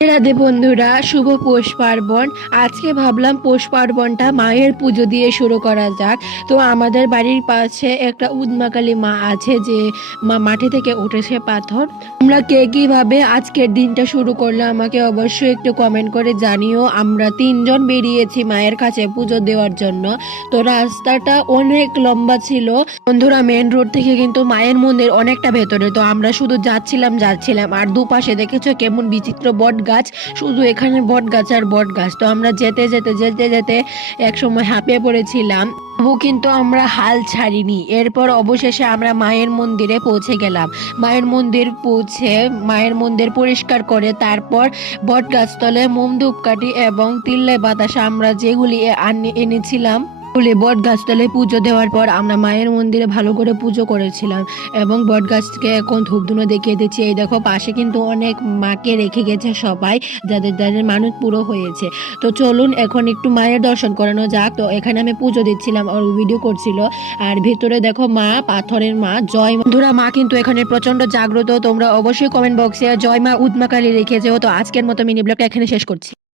রাধে বন্ধুরা, শুভ পৌষ পার্বণ। আজকে ভাবলাম পৌষ পার্বণটা মায়ের পুজো দিয়ে শুরু করা যাক। তো আমাদের বাড়ির পাশে একটা উদমাকালী মা আছে, যে মা মাটি থেকে উঠেছে পাথর। আমরা কে কিভাবে আজকের দিনটা শুরু করলো আমাকে অবশ্যই একটু কমেন্ট করে জানিও। আমরা তিনজন বেরিয়েছি মায়ের কাছে পুজো দেওয়ার জন্য। তো রাস্তাটা অনেক লম্বা ছিল বন্ধুরা। মেন রোড থেকে কিন্তু মায়ের মন্দির অনেকটা ভেতরে। তো আমরা শুধু যাচ্ছিলাম আর দুপাশে দেখেছো কেমন বিচিত্র বট গাছ, শুধু এখানে বট গাছ আর বট গাছ। তো আমরা যেতে যেতে যেতে যেতে এক সময় হাঁপিয়ে পড়েছিলাম, তবু কিন্তু আমরা হাল ছাড়িনি। এরপর অবশেষে আমরা মায়ের মন্দিরে পৌঁছে গেলাম। মায়ের মন্দির পরিষ্কার করে তারপর বট গাছতলে মোম ধূপকাঠি এবং তিল্লে বাতাসা আমরা যেগুলি এনেছিলাম বট গাছতলায় পুজো দেওয়ার পর আমরা মায়ের মন্দিরে ভালো করে পুজো করেছিলাম এবং বট গাছকে এখন ধূপধুনো দেখিয়ে দিচ্ছি। এই দেখো পাশে কিন্তু অনেক মাকে রেখে গেছে সবাই, যাদের যাদের মানত পুরো হয়েছে। তো চলুন এখন একটু মায়ের দর্শন করানো যাক। তো এখানে আমি পুজো দিচ্ছিলাম আর ভিডিও করছিল। আর ভেতরে দেখো মা, পাথরের মা জয় বন্ধুরা, মা কিন্তু এখানে প্রচন্ড জাগ্রত। তোমরা অবশ্যই কমেন্ট বক্সে জয় মা উদমাকালী লিখেছো। তো আজকের মতো মিনি ব্লগটা এখানে শেষ করছি।